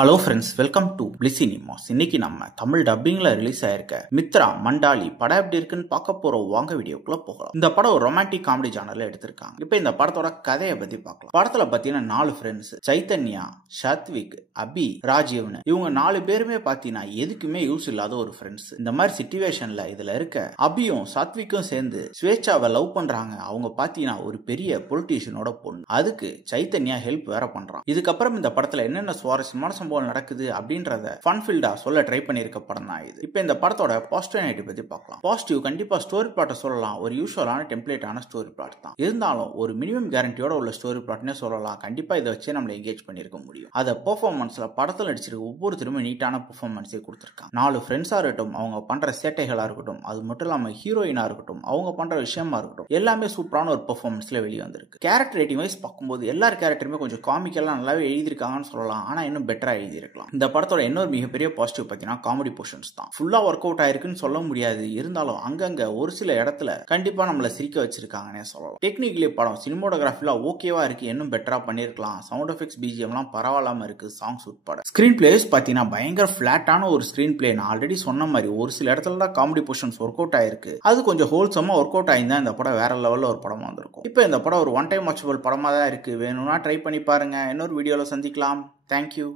Hello friends, welcome to பிளிசினிமாஸ். இன்னைக்கு நம்ம தமிழ் டப்பிங்ல ரிலீஸ் ஆயிருக்க மித்ரா மண்டாலி படம் எப்படி இருக்குன்னு பார்க்க போறோம். வாங்க வீடியோக்குள்ள போகலாம். இந்த படம் ஒரு ரொமான்டிக் காமெடி ஜானர்ல எடுத்திருக்காங்க. இப்போ இந்த படத்தோட கதையை பத்தி பார்க்கலாம். படத்துல பாத்தீங்கன்னா 4 ஃப்ரெண்ட்ஸ், சைத்தன்யா, சாத்விக், அபி, ராஜீவ்னு இவங்க 4 பேருமே பாத்தீங்கன்னா எதுக்குமே யூஸ் இல்லாத ஒரு ஃப்ரெண்ட்ஸ். இந்த மாதிரி சிச்சுவேஷன்ல இதுல இருக்க அபியும் சாத்விக்கும் சேர்ந்து ஸ்வேச்சாவை லவ் பண்றாங்க. அவங்க பாத்தீங்கன்னா ஒரு பெரிய பொலிட்டீஷியனோட பொண்ணு. அதுக்கு சைத்தன்யா ஹெல்ப் வேற பண்றான். இதுக்கப்புறம் இந்த படத்துல என்னென்ன சுவாரஸ்யமான சம்பவம் நடக்குது அப்படின்றத ஃபன்ஃபில்டா சொல்ல ட்ரை பண்ணிருக்க படம் தான் இது. இப்போ இந்த படத்தோட பாசிட்டிவ் நெகட்டிவ் பத்தி பார்க்கலாம். பாசிட்டிவ், கண்டிப்பா ஸ்டோரி பிளாட்டை சொல்லலாம். ஒரு யூஷுவலான டெம்ப்ளேட்டான ஸ்டோரி பிளாட் தான். இருந்தாலும் ஒரு மினிமம் கேரண்டியோட உள்ள ஸ்டோரி பிளாட்னே சொல்லலாம். கண்டிப்பா இதை வச்சு நம்மள என்கேஜ் பண்ணிருக்க முடியும். அத பெர்ஃபார்மன்ஸ்ல படத்துல நடிச்சிருக்க ஒவ்வொருத்தருமே நீட்டான பெர்ஃபார்மன்ஸே கொடுத்திருக்காங்க. 4 ஃப்ரெண்ட்ஸா இருக்கட்டும், அவங்க பண்ற சேட்டைகளா இருக்கட்டும், அது மட்டும் இல்லாம ஹீரோயினா இருக்கட்டும், அவங்க பண்ற விஷயமா இருக்கட்டும், எல்லாமே சூப்பரான ஒரு பெர்ஃபார்மன்ஸ்ல வெளியே வந்திருக்கு. கேரக்டர் ரேட்டிங் வைஸ் பார்க்கும்போது எல்லார் கேரக்டருமே கொஞ்சம் காமிக்கலா நல்லாவே எழுதியிருக்காங்கன்னு சொல்லலாம். ஆனா இன்னும் பெட்டரா எழுதியிருக்கலாம். இந்த படத்தோட இன்னொரு மிகப்பெரிய பாசிட்டிவ் பார்த்தீங்கன்னா காமெடி போர்ஷன்ஸ் தான். ஃபுல்லா ஒர்க் அவுட் ஆயிருக்குன்னு சொல்ல முடியாது. இருந்தாலும் அங்கங்க ஒரு சில இடத்துல கண்டிப்பா நம்மள சிரிக்க வச்சிருக்காங்கன்னே சொல்லலாம். டெக்னிக்கலி படம் சினிமோட்டோகிராஃபில ஓகேவா இருக்கு, இன்னும் பெட்டரா பண்ணிருக்கலாம். சவுண்ட் எஃபெக்ட்ஸ், பிஜிஎம்லாம் பரவாயில்லாம இருக்கு. சாங்ஸ் உட்பட ஸ்கிரீன் பிளேஸ் பார்த்தீங்கன்னா பயங்கர பிளாட்டான ஒரு ஸ்கிரீன் பிளே. நான் ஆல்ரெடி சொன்ன மாதிரி ஒரு சில இடத்துல தான் காமெடி போர்ஷன்ஸ் ஒர்க் அவுட் ஆயிருக்கு. அது கொஞ்சம் ஹோல்சமா ஒர்க் அவுட் ஆயிருந்தா இந்த படம் வேற லெவல்ல ஒரு படமா வந்திருக்கும். இப்போ இந்த படம் ஒரு ஒன் டைம் வாட்சபிள் படமா தான் இருக்கு. வேணும்னா ட்ரை பண்ணி பாருங்க. இன்னொரு வீடியோல சந்திக்கலாம். தேங்க்யூ.